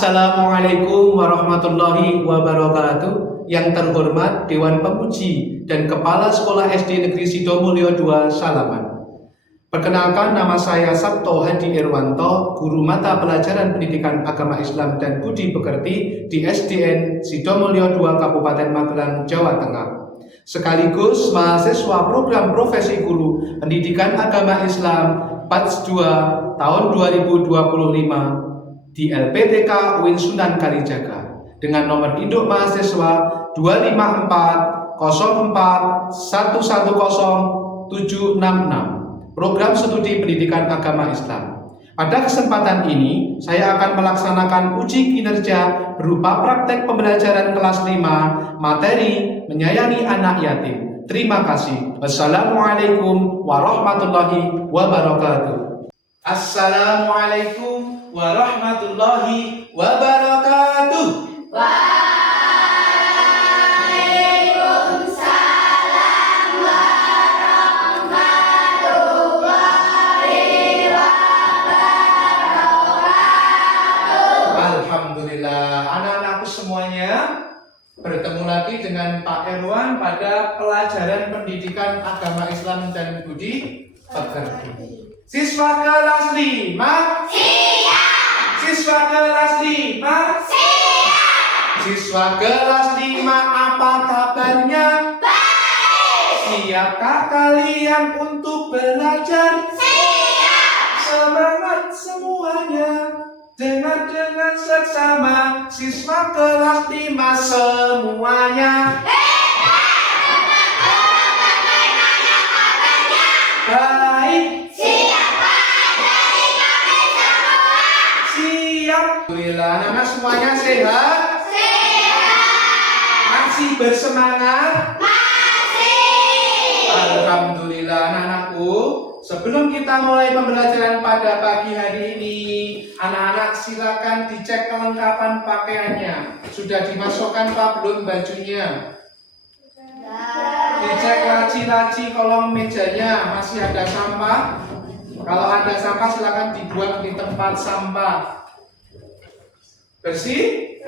Assalamualaikum warahmatullahi wabarakatuh. Yang terhormat Dewan Pemuji dan Kepala Sekolah SD Negeri Sidomulyo II Salaman. Perkenalkan, nama saya Sabto Hadi Irwanto, Guru Mata Pelajaran Pendidikan Agama Islam dan Budi Pekerti di SDN Sidomulyo II Kabupaten Magelang, Jawa Tengah. Sekaligus mahasiswa program profesi guru Pendidikan Agama Islam Batch 2 tahun 2025 di LPTK UIN Sunan Kalijaga dengan nomor induk mahasiswa 25404110766 program studi pendidikan agama Islam. Pada kesempatan ini saya akan melaksanakan uji kinerja berupa praktek pembelajaran kelas 5 materi menyayangi anak yatim. Terima kasih. Wassalamualaikum warahmatullahi wabarakatuh. Assalamualaikum warahmatullahi wabarakatuh. Waalaikumsalam warahmatullahi wabarakatuh. Alhamdulillah, anak-anakku semuanya, bertemu lagi dengan Pak Erwan pada pelajaran pendidikan agama Islam dan Budi Pekerti. Siswa kelas 5 Siap! Siswa kelas 5 Siap! Siswa kelas 5, apa kabarnya? Baik! Siapkah kalian untuk belajar? Siap! Semangat semuanya, dengan seksama. Siswa kelas 5 semuanya. Bagaimana kabarnya? Baik. Siapa dari kami semua? Siap. Alhamdulillah, anak-anak semuanya sehat? Siap! Masih bersemangat? Masih! Alhamdulillah, anak-anakku. Sebelum kita mulai pembelajaran pada pagi hari ini, anak-anak silakan dicek kelengkapan pakaiannya. Sudah dimasukkan Pak belum bajunya? Dicek laci-laci kolong mejanya, masih ada sampah? Kalau ada sampah silakan dibuang di tempat sampah. Bersih?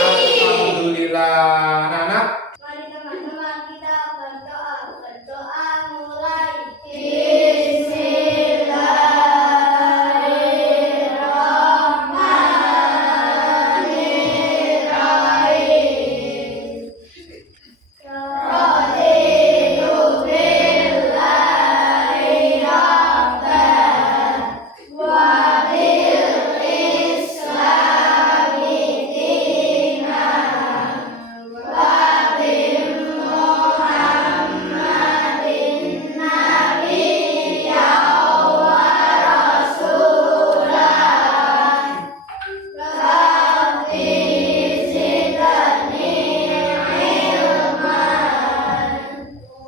Alhamdulillah, anak-anak. Mari teman-teman kita berdoa. Berdoa mulai. Bismillahirrahmanirrahim. Raditu billahi rabban wa bil islami dinan wa bi Muhammadin nabiyyan wa rasulah. Rabbi zidni ilman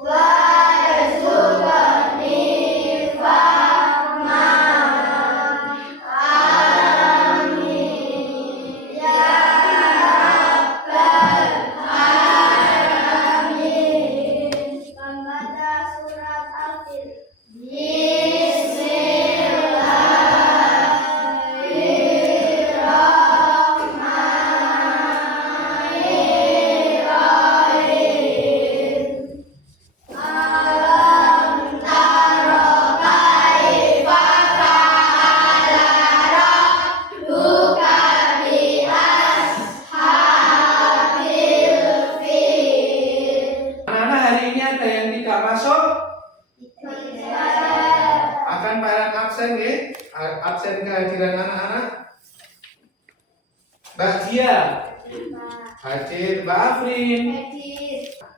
warzuqni fahman. Amin ya rabbal alamin. Membaca surat Al-Fil. Bismillahirrahmanirrahim. Alam taro kaifa fa'ala rabbuka bi ashabil fil. Anak-anak, hari ini ada yang tidak masuk? Akan barang absen ya? Absen kehadiran anak-anak. Mbak Dia hadir, Mbak Afrin.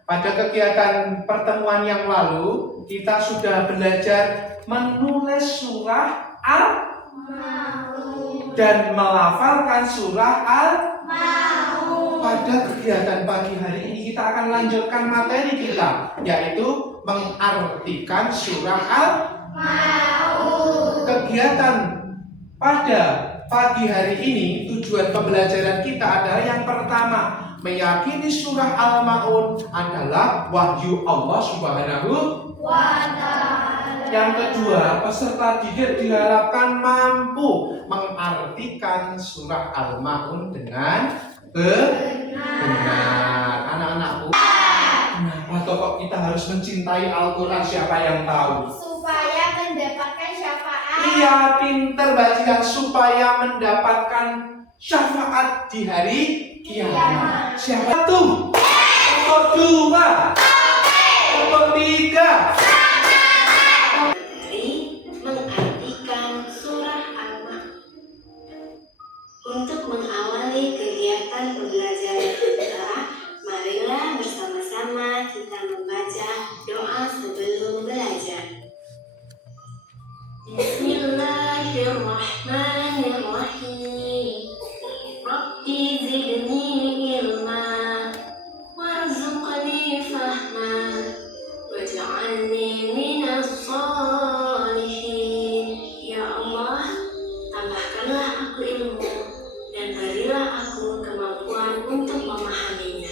Pada kegiatan pertemuan yang lalu, kita sudah belajar menulis surah dan melafalkan surah Pada kegiatan pagi hari ini kita akan lanjutkan materi kita, yaitu mengartikan surah Kegiatan pada pagi hari ini, tujuan pembelajaran kita adalah yang pertama, meyakini surah Al-Ma'un adalah wahyu Allah Subhanahu wa ta'ala. Yang kedua, peserta didik diharapkan mampu mengartikan surah Al-Ma'un dengan benar. Anak-anakku, kenapa toh kok kita harus mencintai Al-Quran? Siapa yang tahu? Supaya mendapatkan syafaat. Iya, pinter Mbak Jihan, supaya mendapatkan syafaat di hari kiamat. Siapa tuh? Nomor 2, nomor 3. Mengartikan surah Al-Ma'un. Untuk mengawali kegiatan pembelajaran kita, marilah bersama-sama kita membaca doa sebelum belajar. Bismillahirrahmanirrahim. Rabbi zidni ilma warzuqni fahma waj'alni minas sholihin. Ya Allah, tambahkanlah aku ilmu dan berilah aku kemampuan untuk memahaminya,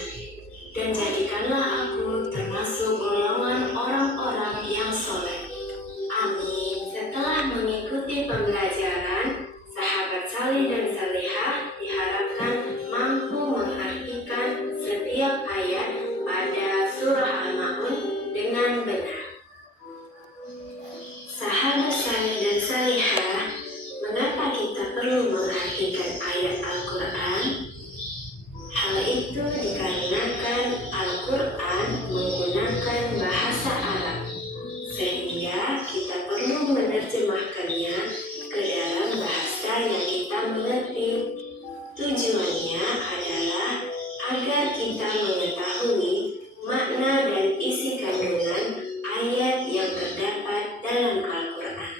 dan jadikanlah aku termasuk golongan orang-orang yang soleh. Amin. Setelah mengikuti pembelajaran, sahabat salih dan salihah diharapkan mampu mengartikan setiap ayat pada surah Al-Ma'un dengan benar. Sahabat salih dan salihah, mengapa kita perlu mengartikan ayat Al-Quran? Hal itu dikarenakan Al-Quran menggunakan bahasa Arab, sehingga kita perlu menerjemahkannya ke dalam bahasa yang kita mengerti. Tujuannya adalah agar kita mengetahui makna dan isi kandungan ayat yang terdapat dalam Al-Quran.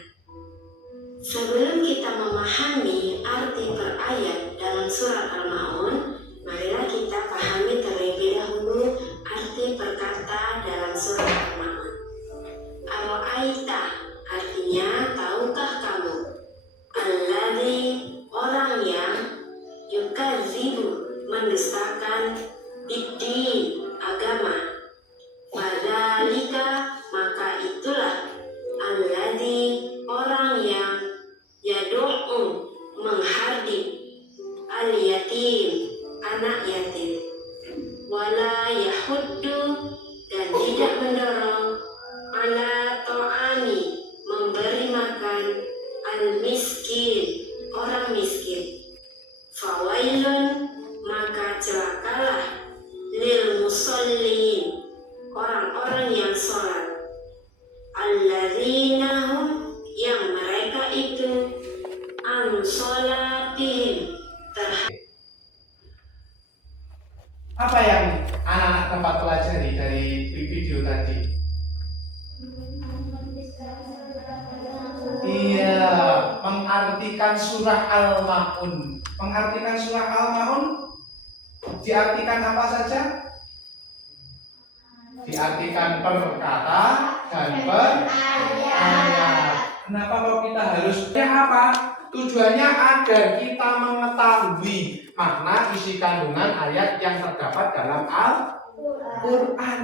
Sebelum kita memahami arti per ayat dalam surat Al-Ma'un, marilah kita pahami terlebih dahulu arti per kata dalam surat Al-Ma'un. Ar-Ra'aita artinya tahukah kamu? Alladzi, orang yang yukadzibu, mendustakan bid-din, agama. Fadzalika, maka itulah. Alladzi, orang yang yad'u, menghardik al-yatim, anak yatim. Wala yahuddu, dan tidak mendorong ala ta'ami, memberi makan al-miskin, orang miskin. Fawailun, maka celakalah lil musallin, orang-orang yang sholat. Alladzina hum, yang mereka itu an sholatihim, Apa yang anak-anak dapat pelajari dari video tadi? Iya, mengartikan surah Al-Ma'un. Mengartikan surah Al-Ma'un diartikan apa saja? Diartikan per kata dan per ayat. Kenapa kok kita harus apa? Tujuannya agar kita mengetahui makna isi kandungan ayat yang terdapat dalam Al-Quran.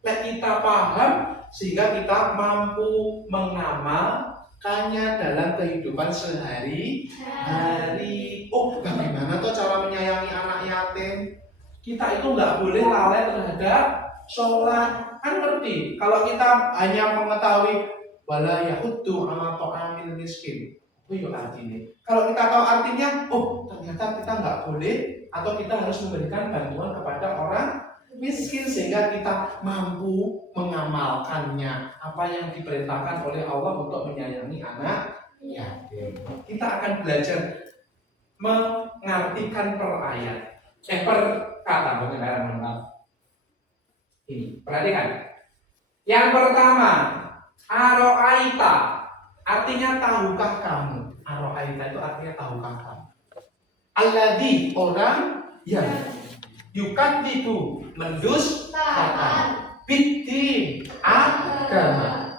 Nah, kita paham sehingga kita mampu mengamalkannya dalam kehidupan sehari-hari. Oh, bagaimana tuh cara menyayangi anak yatim? Kita itu nggak boleh lalai terhadap sholat. Kan ngerti, kalau kita hanya mengetahui wala yahuddu ala ta'amil miskin, itu artinya. Kalau kita tahu artinya, oh ternyata kita nggak boleh atau kita harus memberikan bantuan kepada orang miskin sehingga kita mampu mengamalkannya apa yang diperintahkan oleh Allah untuk menyayangi anak yatim. Kita akan belajar mengartikan per ayat, per kata, bukan maaf. Ini perhatikan. Yang pertama, aro'aita, artinya tahukah kamu? Aro'aita itu artinya tahukah kamu? Alladzi, orang yang yukadzibu, mendustakan bid-din, agama.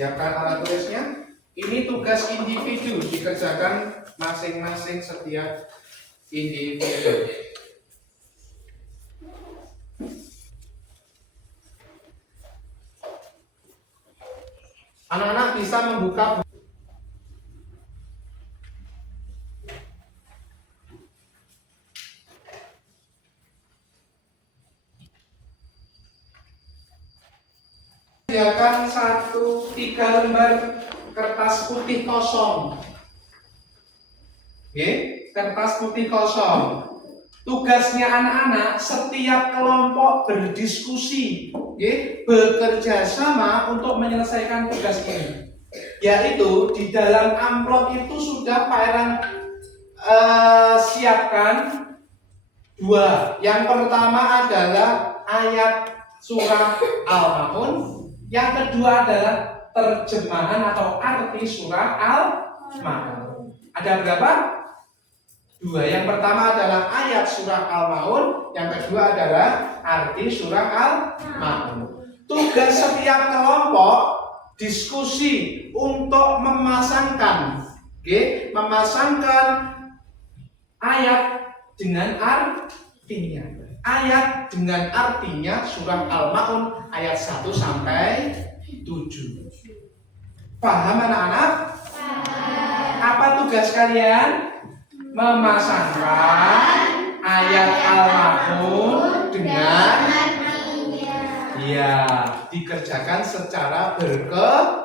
Siapkan alat tulisnya. Ini tugas individu dikerjakan masing-masing setiap individu. Anak-anak bisa membuka sediakan 3 lembar kertas putih kosong. Oke, kertas putih kosong. Tugasnya anak-anak setiap kelompok berdiskusi, bekerja sama untuk menyelesaikan tugas ini. Yaitu di dalam amplop itu sudah Pak Eran siapkan 2. Yang pertama adalah ayat surah Al-Maun. Yang kedua adalah terjemahan atau arti surah Al-Maun. Ada berapa? 2. Yang pertama adalah ayat surah Al-Maun, yang kedua adalah arti surah Al-Maun. Tugas setiap kelompok diskusi untuk memasangkan ayat dengan artinya. Ayat dengan artinya surah Al-Maun ayat 1 sampai 7. Paham anak-anak? Apa tugas kalian? Memasangkan ayat Al-Maun dengan dikerjakan secara berkelompok.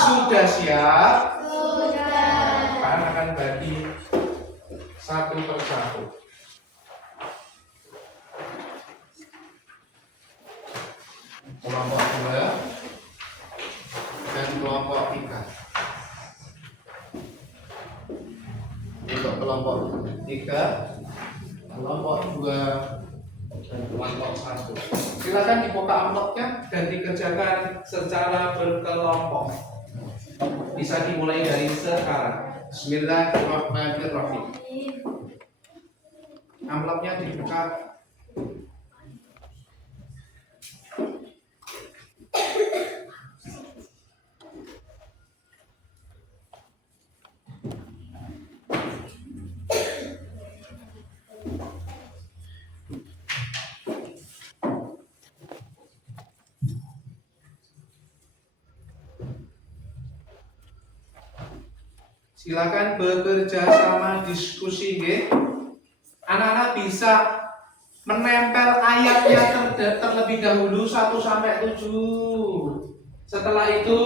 Sudah siap? Sudah. Kalian akan bagi satu persatu. Kelompok 2 dan kelompok 3. Untuk kelompok 3, kelompok 2 dan kelompok 1. Silakan dibuka amplopnya dan dikerjakan secara berkelompok. Bisa dimulai dari sekarang. Bismillahirrahmanirrahim. Amplopnya dibuka. Silakan bekerja sama diskusi, Anak-anak bisa menempel ayatnya terlebih dahulu 1 sampai 7. Setelah itu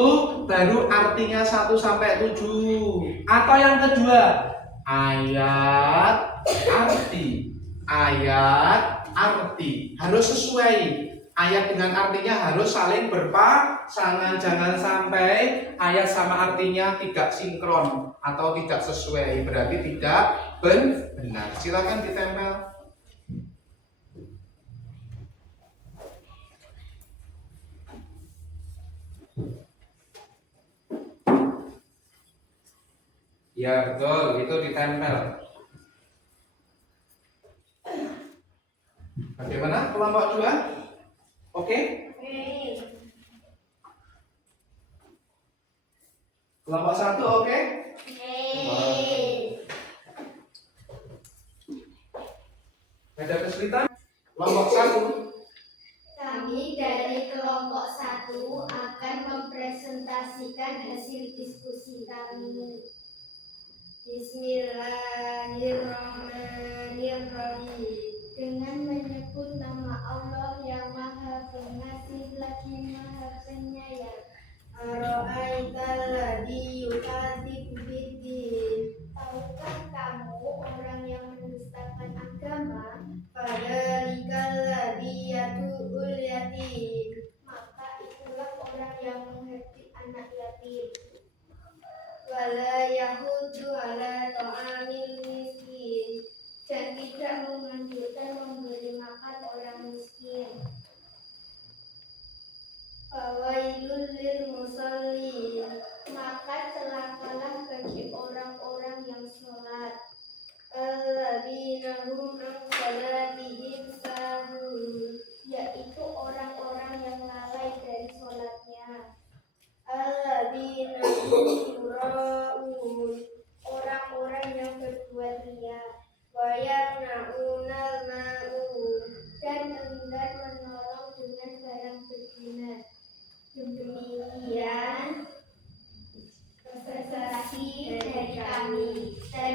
baru artinya 1 sampai 7. Atau yang kedua, ayat arti. Ayat arti harus sesuai. Ayat dengan artinya harus saling berpasangan. Jangan sampai ayat sama artinya tidak sinkron atau tidak sesuai, berarti tidak benar. Silakan ditempel. Ya betul, itu ditempel. Bagaimana kelompok 2? Oke? Kelompok 1 oke? Ada kesulitan? Kelompok 1. Kami dari kelompok 1 akan mempresentasikan hasil diskusi kami. Bismillahirrahmanirrahim. Dengan menyebut nama Allah yang Maha Pengasih lagi Maha Penyayang. Ara'aital ladzi yukadzibu biddin. Tahukah kamu orang yang mendustakan agama? Fadzalikal ladzi yad'ul yatim. Maka itulah orang yang menghardik anak yatim. Wala yahuddu ala ta'amil miskin. Dan tidak menganjurkan memberi makan orang miskin. Fawailul lil musallin. Maka celakalah bagi orang-orang yang sholat. Alladzina hum an shalatihim sahun. Yaitu orang-orang yang lalai dari sholatnya. Alladzina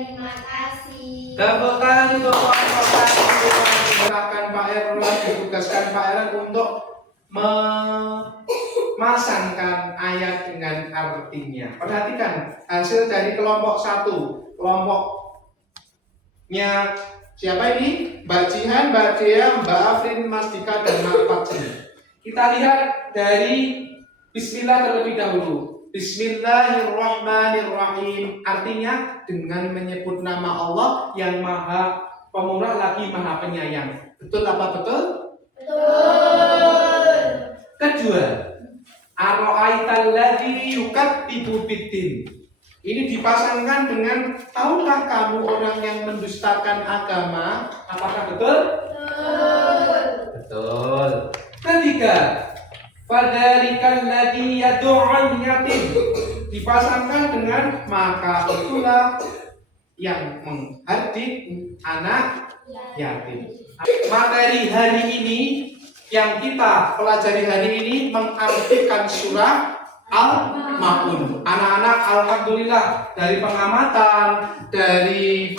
Terima kasih. Tepuk tangan untuk Pak Erwan. Silakan Pak Erwan, ditugaskan Pak Erwan untuk memasangkan ayat dengan artinya. Perhatikan hasil dari kelompok 1. Kelompoknya siapa ini? Mbak Jihan, Mbak Dea, Mbak Afrin, Mas Dika, dan Mas Patji. Kita lihat dari Bismillah terlebih dahulu. Bismillahirrahmanirrahim. Artinya dengan menyebut nama Allah yang Maha Pemurah lagi Maha Penyayang. Betul apa betul? Betul. Kedua, Ara'aital ladzi yukadzibu biddin. Ini dipasangkan dengan tahukah kamu orang yang mendustakan agama? Apakah betul? Betul. Betul. Ketiga, fadzalikal ladzi yad'ul yatim. Dipasangkan dengan maka itulah yang menghardik anak yatim. Materi hari ini yang kita pelajari hari ini mengartikan surah Al-Ma'un. Anak-anak, alhamdulillah dari pengamatan, dari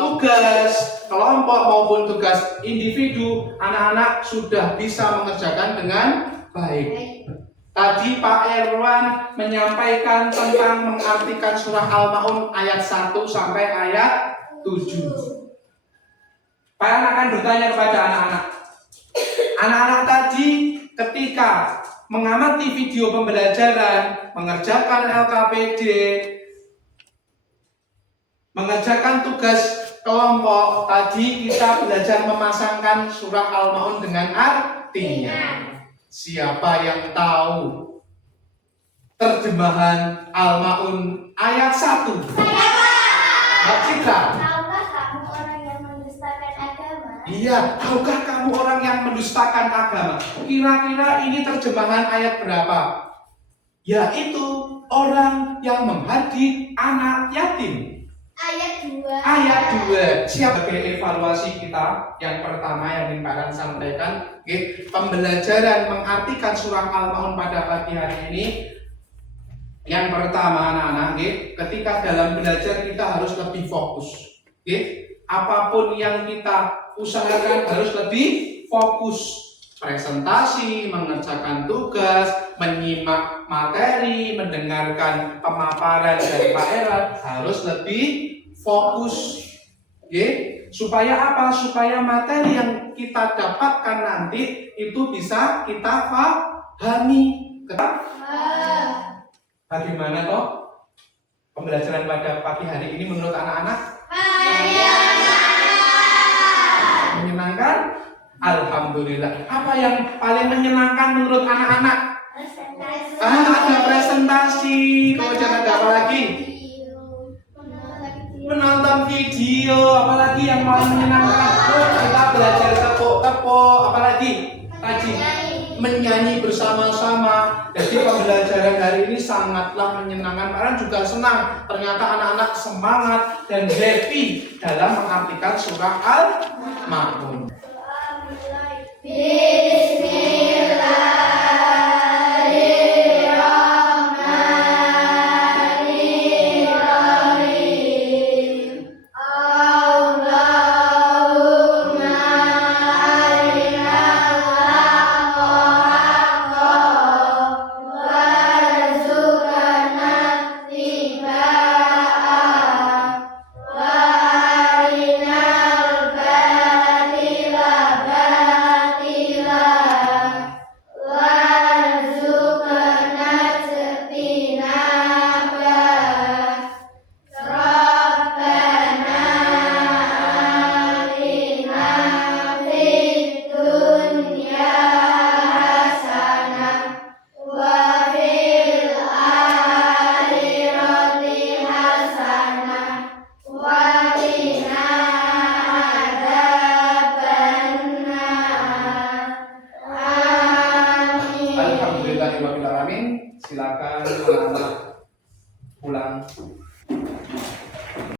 tugas kelompok maupun tugas individu, anak-anak sudah bisa mengerjakan dengan baik. Tadi Pak Erwan menyampaikan tentang mengartikan surah Al-Ma'un ayat 1 sampai ayat 7. Pak Erwan akan bertanya kepada anak-anak. Anak-anak tadi ketika mengamati video pembelajaran, mengerjakan LKPD, mengerjakan tugas kelompok, tadi kita belajar memasangkan surah Al-Ma'un dengan artinya. Siapa yang tahu terjemahan Al-Ma'un ayat 1? Mbak Citra. Tahukah kamu orang yang mendustakan agama? Iya, tahukah kamu orang yang mendustakan agama? Kira-kira ini terjemahan ayat berapa? Yaitu orang yang menghardik anak yatim. Ayat 2. Ayat 2. Sebagai evaluasi kita, yang pertama yang ingin Pak Ran sampaikan, pembelajaran mengartikan surah Al-Ma'un pada pagi hari ini. Yang pertama anak-anak, ketika dalam belajar kita harus lebih fokus. Apapun yang kita usahakan harus lebih fokus. Presentasi, mengerjakan tugas, menyimak materi, mendengarkan pemaparan dari Pak Erwan harus lebih fokus. Supaya apa? Supaya materi yang kita dapatkan nanti itu bisa kita pahami. Bagaimana toh pembelajaran pada pagi hari ini menurut anak-anak? Menyenangkan? Alhamdulillah. Apa yang paling menyenangkan menurut anak-anak? Ada presentasi. Kemudian ada apa lagi? Menonton video. Apalagi yang paling menyenangkan? Kita belajar tepuk-tepuk. Apalagi? Tadi menyanyi bersama-sama. Jadi pembelajaran hari ini sangatlah menyenangkan. Kalian juga senang. Ternyata anak-anak semangat dan happy dalam mengartikan surah Al-Ma'un. Bismillahirrahmanirrahim.